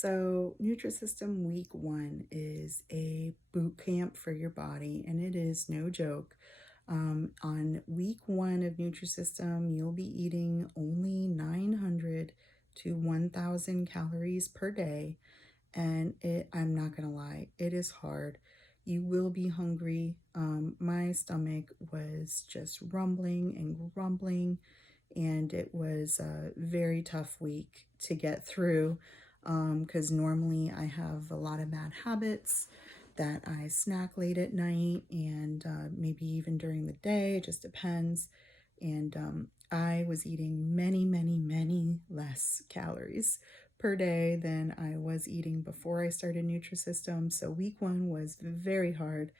So, Nutrisystem week 1 is a boot camp for your body, and it is no joke. On week 1 of Nutrisystem, you'll be eating only 900 to 1,000 calories per day. And I'm not gonna lie, it is hard. You will be hungry. My stomach was just rumbling and grumbling, and it was a very tough week to get through because normally I have a lot of bad habits that I snack late at night and maybe even during the day, it just depends. And I was eating many, many, many less calories per day than I was eating before I started Nutrisystem. So week 1 was very hard,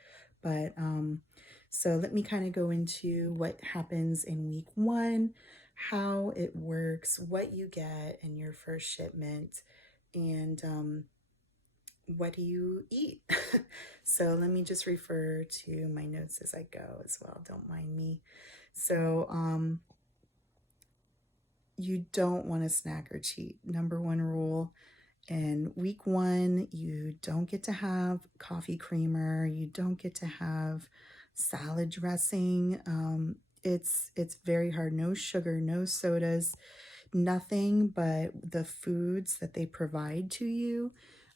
but so let me kind of go into what happens in week 1, how it works, what you get in your first shipment, and what do you eat? So let me just refer to my notes as I go as well. Don't mind me. So you don't want to snack or cheat. Number 1 rule. In week 1, you don't get to have coffee creamer. You don't get to have salad dressing. It's very hard. No sugar, no sodas, nothing but the foods that they provide to you,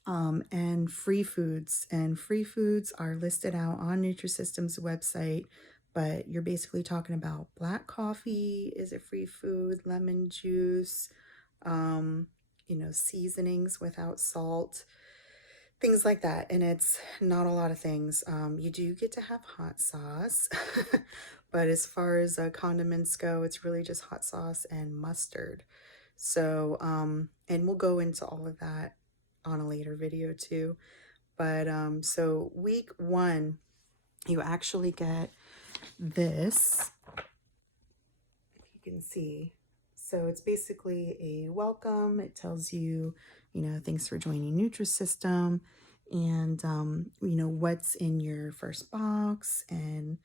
and free foods. And free foods are listed out on Nutrisystem's website, but you're basically talking about black coffee is a free food, lemon juice, seasonings without salt, things like that. And it's not a lot of things. You do get to have hot sauce, but as far as condiments go, it's really just hot sauce and mustard. So, and we'll go into all of that on a later video too. But so week 1, you actually get this. You can see. So it's basically a welcome. It tells you, thanks for joining Nutrisystem, and what's in your first box and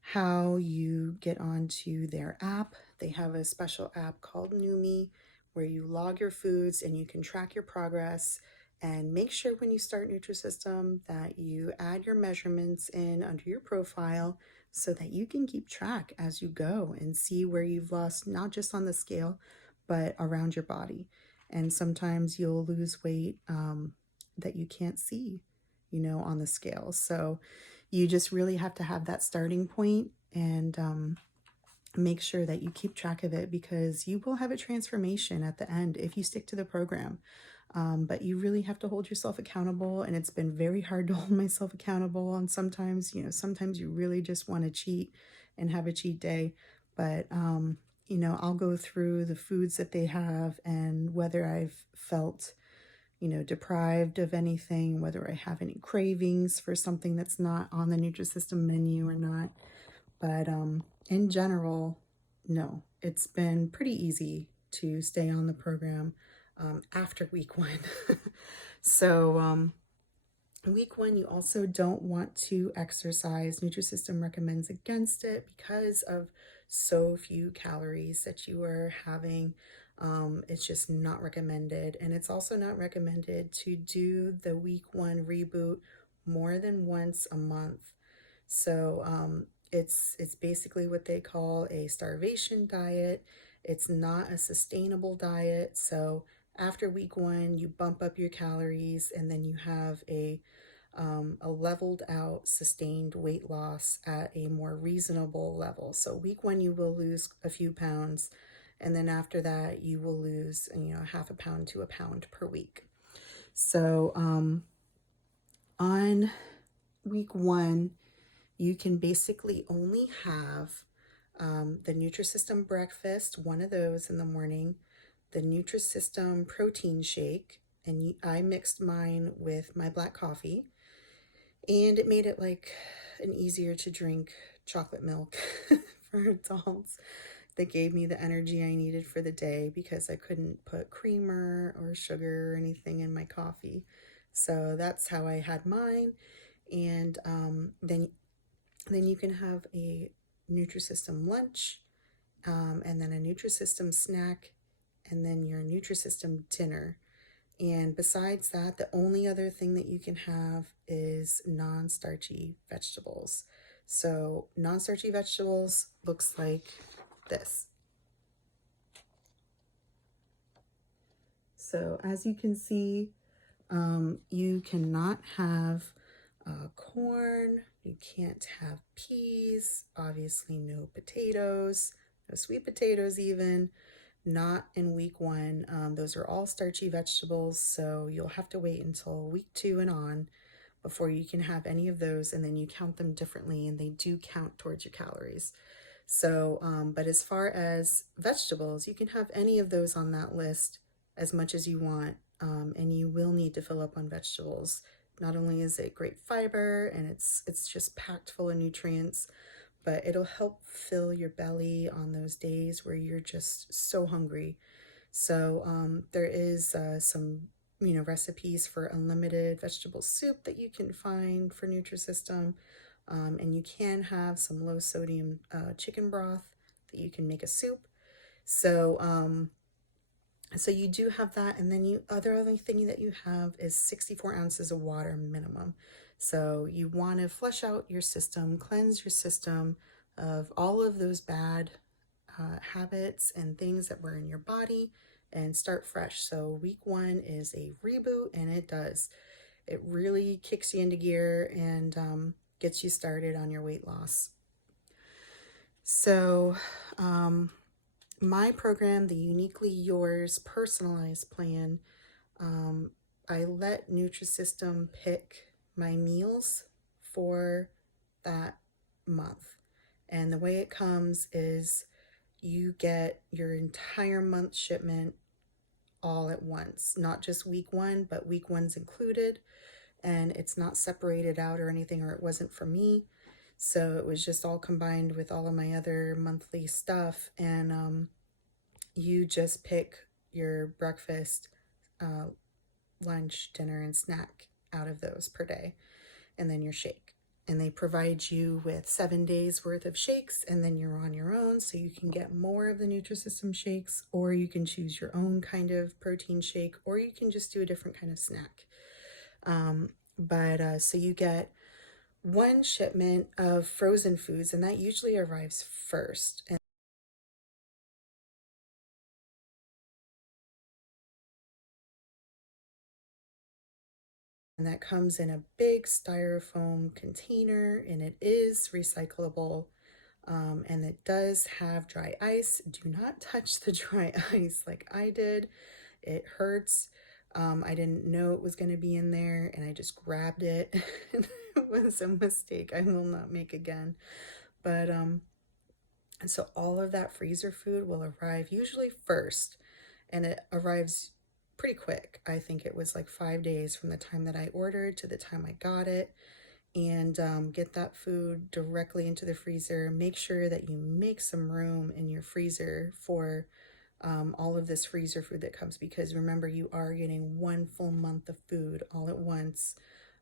how you get onto their app. They have a special app called Numi where you log your foods and you can track your progress, and make sure when you start Nutrisystem that you add your measurements in under your profile so that you can keep track as you go and see where you've lost, not just on the scale, but around your body. And sometimes you'll lose weight that you can't see, on the scale. So you just really have to have that starting point and make sure that you keep track of it, because you will have a transformation at the end if you stick to the program. But you really have to hold yourself accountable, and it's been very hard to hold myself accountable. And sometimes, sometimes you really just want to cheat and have a cheat day. But, I'll go through the foods that they have and whether I've felt, deprived of anything, whether I have any cravings for something that's not on the Nutrisystem menu or not. But in general, no, it's been pretty easy to stay on the program after week 1. So week 1, you also don't want to exercise. Nutrisystem recommends against it because of so few calories that you are having. It's just not recommended. And it's also not recommended to do the week 1 reboot more than once a month. So it's basically what they call a starvation diet. It's not a sustainable diet. So after week 1, you bump up your calories, and then you have a leveled out, sustained weight loss at a more reasonable level. So week 1, you will lose a few pounds, and then after that, you will lose, half a pound to a pound per week. So on week 1, you can basically only have the Nutrisystem breakfast, one of those in the morning, the Nutrisystem protein shake, and I mixed mine with my black coffee, and it made it like an easier to drink chocolate milk for adults that gave me the energy I needed for the day, because I couldn't put creamer or sugar or anything in my coffee. So that's how I had mine. And then you can have a Nutrisystem lunch, and then a Nutrisystem snack, and then your Nutrisystem dinner. And besides that, the only other thing that you can have is non-starchy vegetables. So non-starchy vegetables looks like this. So as you can see, you cannot have corn, you can't have peas, obviously no potatoes, no sweet potatoes even, not in week one. Those are all starchy vegetables, so you'll have to wait until week 2 and on before you can have any of those, and then you count them differently, and they do count towards your calories. So, but as far as vegetables, you can have any of those on that list as much as you want, and you will need to fill up on vegetables. Not only is it great fiber and it's just packed full of nutrients, but it'll help fill your belly on those days where you're just so hungry. So there is some recipes for unlimited vegetable soup that you can find for Nutrisystem. And you can have some low sodium chicken broth that you can make a soup. So so you do have that, and then other thing that you have is 64 ounces of water minimum. So you want to flush out your system, cleanse your system of all of those bad habits and things that were in your body, and start fresh. So week 1 is a reboot, and it does. It really kicks you into gear and gets you started on your weight loss. So my program, the Uniquely Yours personalized plan, I let Nutrisystem pick my meals for that month. And the way it comes is you get your entire month shipment all at once, not just week 1, but week 1's included, and it's not separated out or anything, or it wasn't for me. So it was just all combined with all of my other monthly stuff, and you just pick your breakfast, lunch, dinner, and snack out of those per day, and then your shake. And they provide you with 7 days worth of shakes, and then you're on your own, so you can get more of the Nutrisystem shakes, or you can choose your own kind of protein shake, or you can just do a different kind of snack. So you get 1 shipment of frozen foods, and that usually arrives first. And that comes in a big styrofoam container, and it is recyclable. And it does have dry ice. Do not touch the dry ice like I did. It hurts. I didn't know it was going to be in there, and I just grabbed it. It was a mistake I will not make again. But and so all of that freezer food will arrive usually first, and it arrives pretty quick. I think it was like 5 days from the time that I ordered to the time I got it. And get that food directly into the freezer. Make sure that you make some room in your freezer for all of this freezer food that comes, because remember, you are getting 1 full month of food all at once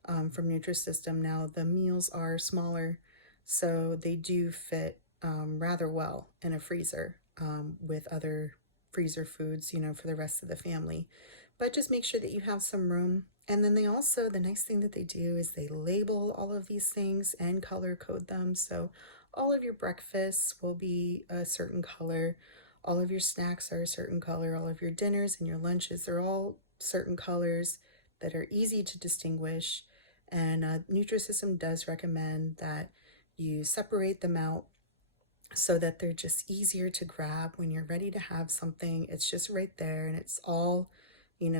from Nutrisystem. Now, the meals are smaller, so they do fit rather well in a freezer with other freezer foods, for the rest of the family. But just make sure that you have some room. And then the nice thing that they do is they label all of these things and color code them. So all of your breakfasts will be a certain color. All of your snacks are a certain color. All of your dinners and your lunches, they're all certain colors that are easy to distinguish. And Nutrisystem does recommend that you separate them out so that they're just easier to grab when you're ready to have something. It's just right there, and it's all,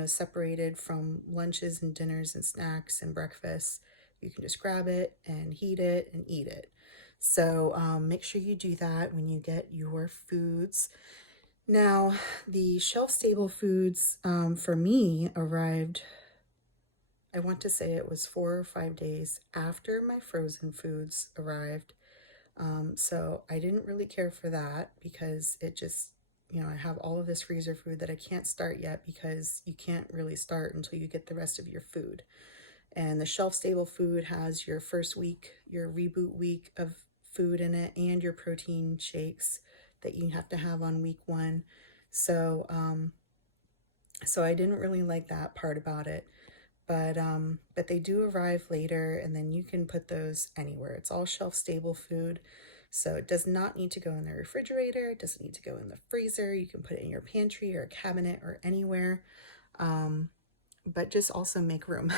separated from lunches and dinners and snacks and breakfasts. You can just grab it and heat it and eat it. So make sure you do that when you get your foods. Now, the shelf-stable foods for me arrived, I want to say it was 4 or 5 days after my frozen foods arrived. So I didn't really care for that, because it just, I have all of this freezer food that I can't start yet, because you can't really start until you get the rest of your food. And the shelf-stable food has your first week, your reboot week of food in it, and your protein shakes that you have to have on week 1. So So I didn't really like that part about it. But they do arrive later, and then you can put those anywhere. It's all shelf stable food. So it does not need to go in the refrigerator. It doesn't need to go in the freezer. You can put it in your pantry or cabinet or anywhere. But just also make room.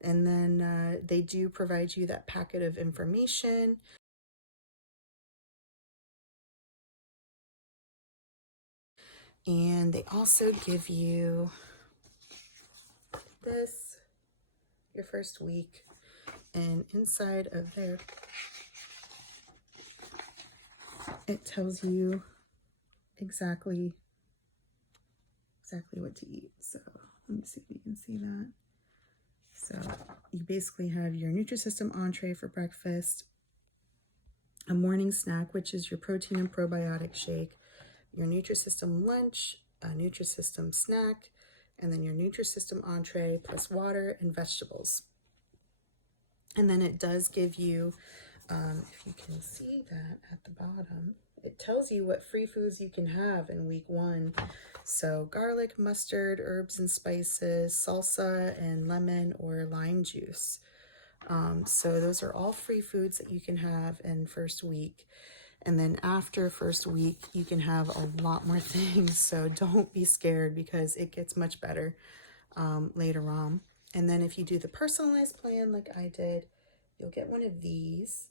And then they do provide you that packet of information. And they also give you this your first week. And inside of there, it tells you exactly what to eat. So let me see if you can see that. So you basically have your Nutrisystem entree for breakfast, a morning snack, which is your protein and probiotic shake, your Nutrisystem lunch, a Nutrisystem snack, and then your Nutrisystem entree plus water and vegetables. And then it does give you, if you can see that at the bottom, it tells you what free foods you can have in week 1. So garlic, mustard, herbs and spices, salsa, and lemon or lime juice. So those are all free foods that you can have in first week. And then after first week, you can have a lot more things. So don't be scared, because it gets much better later on. And then if you do the personalized plan like I did, you'll get one of these,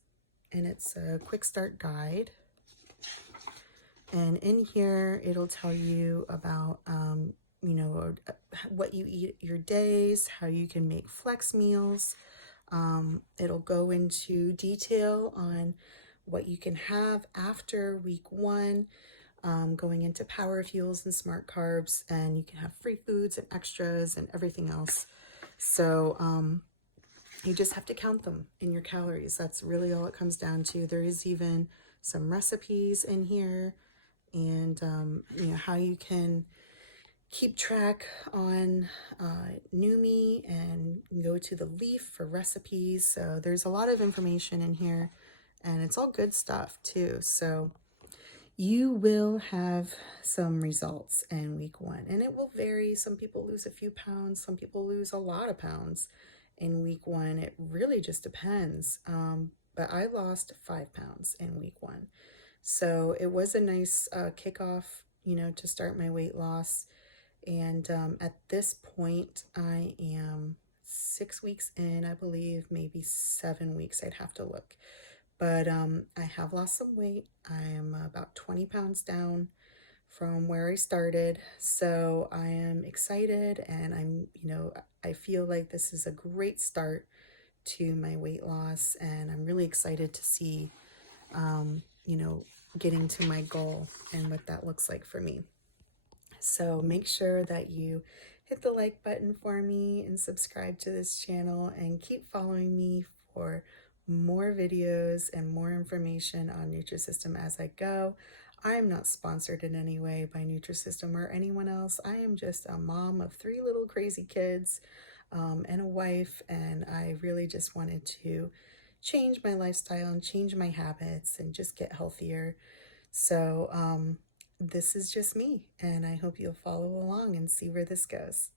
and it's a quick start guide. And in here, it'll tell you about, what you eat your days, how you can make flex meals. It'll go into detail on what you can have after week 1, going into power fuels and smart carbs, and you can have free foods and extras and everything else. So you just have to count them in your calories. That's really all it comes down to. There is even some recipes in here, and how you can keep track on Numi and go to the leaf for recipes. So there's a lot of information in here, and it's all good stuff too. So you will have some results in week 1, and it will vary. Some people lose a few pounds, some people lose a lot of pounds in week 1. It really just depends. But I lost 5 pounds in week 1. So it was a nice kickoff, to start my weight loss. And at this point, I am 6 weeks in, I believe, maybe 7 weeks. I'd have to look. But I have lost some weight. I am about 20 pounds down from where I started. So I am excited, and I feel like this is a great start to my weight loss. And I'm really excited to see, getting to my goal and what that looks like for me. So make sure that you hit the like button for me and subscribe to this channel, and keep following me for more videos and more information on Nutrisystem as I go. I am not sponsored in any way by Nutrisystem or anyone else. I am just a mom of 3 little crazy kids and a wife, and I really just wanted to change my lifestyle and change my habits and just get healthier. So this is just me, and I hope you'll follow along and see where this goes.